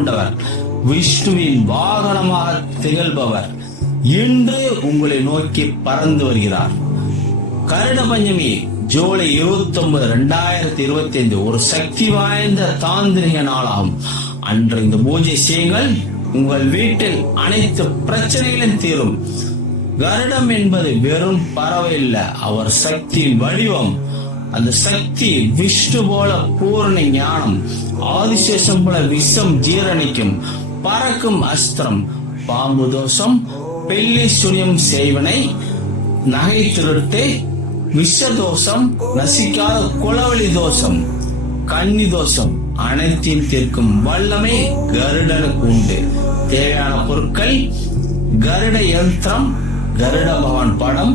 கொண்டவர். விஷ்ணுவின் வாகனமாக திகழ்பவர். இன்று உங்களை நோக்கி பறந்து வருகிறார். கருட பஞ்சமி ஜூலை இருபத்தி ஒன்பது ரெண்டாயிரத்தி இருபத்தி ஐந்து ஒரு சக்தி வாய்ந்த தாந்திரிக நாளாகும் அன்று இந்த பூஜை செய்யுங்கள் உங்கள் வீட்டில் அனைத்து பிரச்சனைகளும் தீரும். கருடம் என்பது வெறும் பறவை இல்லை அவர் சக்தியின் வடிவம். அந்த சக்தி விஷ்ணு போல பூரண ஞானம் ஆதிசேஷம் போல விஷம் ஜீரணிக்கும் பறக்கும் அஸ்திரம் பாம்பு தோஷம் பெல்லி சுனியம் செய்வனை நகை திருட்டு விஷ தோஷம் நசிக்காத குளவழி தோஷம் கன்னி தோஷம் அனைத்தையும் தீர்க்கும் வல்லமை கருடனுக்கு உண்டு. தேவையான பொருட்கள் கருட யந்திரம் கருட பகவான் படம்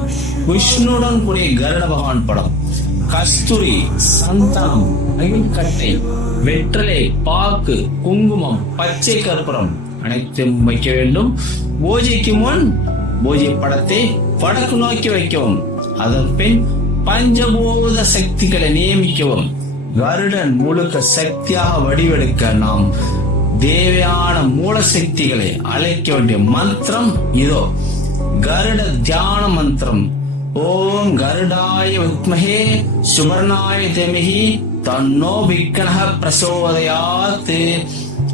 விஷ்ணுடன் கூடிய கருட பகவான் படம். கஸ்தூரி சந்தானம் அகில்கட்டை வெற்றலை பாக்கு குங்குமம் பச்சை கற்பூரம் அனைத்தும் வைக்க வேண்டும். பூஜைக்கு முன் பூஜை படத்தை வடக்கு நோக்கி வைக்கவும். அதன் பின் பஞ்சபூத சக்திகளை நியமிக்கவும். கருடன் முழுக்க சக்தியாக வடிவெடுக்க நாம் தேவையான மூல சக்திகளை அழைக்க வேண்டிய மந்திரம் இதோ. கருட தியான மந்திரம். ஓம் கருடாய வித்மஹே சுவர்ணாய தெமிகி தன்னோ விக்கணக பிரசோதயாத்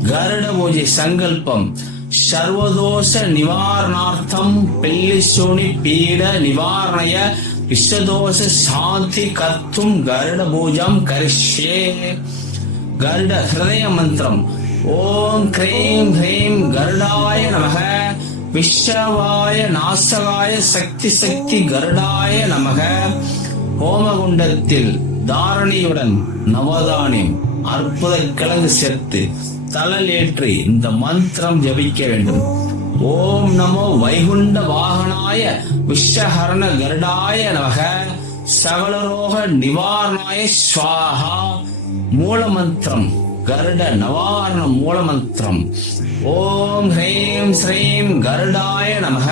கருட பூஜை சங்கல்பம். சர்வதோஷ நிவாரணார்த்தம். பெல்லிசோனி பீட நிவாரணய. விஷதோஷ சாந்தி கர்த்தும் கருட பூஜம் கரிஷ்யே. கருட ஹிருதய மந்திரம். ஓம் க்ரீம் ஹ்ரீம் கருட விஸ்வவாய நாசகாய சக்தி சக்தி கருடாய நமக. ஹோமகுண்டத்தில் தாரணியுடன் நவதானியம் அற்புத கிழங்கு சேர்த்து தலல் ஏற்றி இந்த மந்திரம் ஜபிக்க வேண்டும். ஓம் நமோ வைகுண்ட வாகனாய விஸ்வஹரண கருடாய நமக. சகலரோக நிவாரணாய ஸ்வாஹா. மூல மந்திரம் கருட நவாரண மூல மந்திரம் ஓம் ஹ்ரீம் ஸ்ரீம் கருடாய நமக.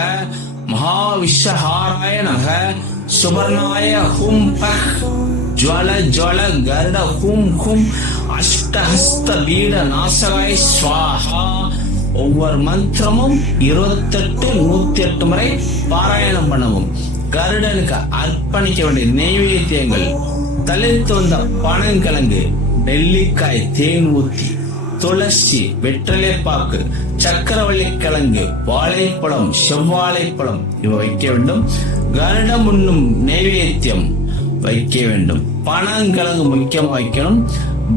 மகாவிஸ்வஹாராய நமக. சுபர்ணாய ஹும் பஹ் ஜுவல ஜுவல கருட ஹும் ஹும் அஷ்டஹஸ்த பீட நாசகாய ஸ்வாஹா. ஒவ்வொரு மந்திரமும் இருபத்தெட்டு நூத்தி எட்டு முறை பாராயணம் பண்ணவும். கருடனுக்கு அர்ப்பணிக்க வேண்டிய நெய்வேத்தியங்கள் தளிர்த்து வந்த பனங்கிழங்கு நெல்லிக்காய் தேன் ஊத்தி துளசி வெற்றிலைப்பாக்கு சக்கரவள்ளி கிழங்கு வாழைப்பழம் செவ்வாழைப்பழம் இவை வைக்க வேண்டும். கருடம் உண்ணும் நைவேத்தியம் வைக்க வேண்டும். பனங்கிழங்கு முக்கியமா வைக்கணும்.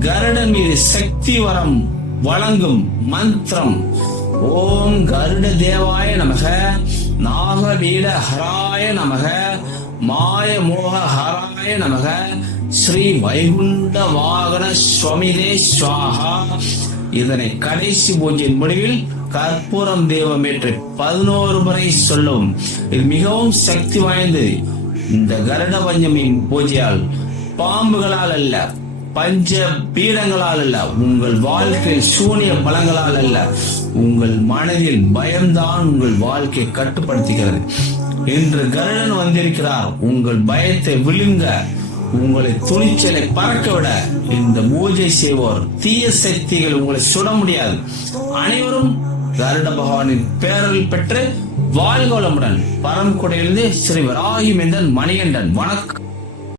கருடன் மீது சக்தி வரம் வழங்கும் மந்திரம். ஓம் கருட தேவாய நமக. நாகவீட ஹராய நமக. மாய மோக ஹராய நமக. ஸ்ரீ வைகுண்ட வாகன ஸ்வமிதே ஸ்வாஹா. இதனை கடைசி பூஜையின் முடிவில் கற்பூரம் தெய்வம் ஏற்று பதினோரு முறை சொல்லும். இது மிகவும் சக்தி வாய்ந்தது. இந்த கருட பஞ்சமியின் பூஜையால் பாம்புகளால் அல்ல பஞ்ச பீடங்களால் அல்ல உங்கள் வாழ்க்கையில் சூனிய பலங்களால் அல்ல உங்கள் மனதில் பயம்தான் உங்கள் வாழ்க்கையை கட்டுப்படுத்துகிறது. இன்று கருடன் வந்திருக்கிறார். உங்கள் பயத்தை விழுங்க. உங்களை துணிச்சலை பறக்க விட இந்த பூஜை செய்வோர் தீய சக்திகள் உங்களை சுட முடியாது. அனைவரும் கருட பகவானின் பேரல் பெற்று வாழ்கோளமுடன் பரம்குடையிலிருந்து ஸ்ரீ வராகிமேந்தன் மணிகண்டன். வணக்கம்.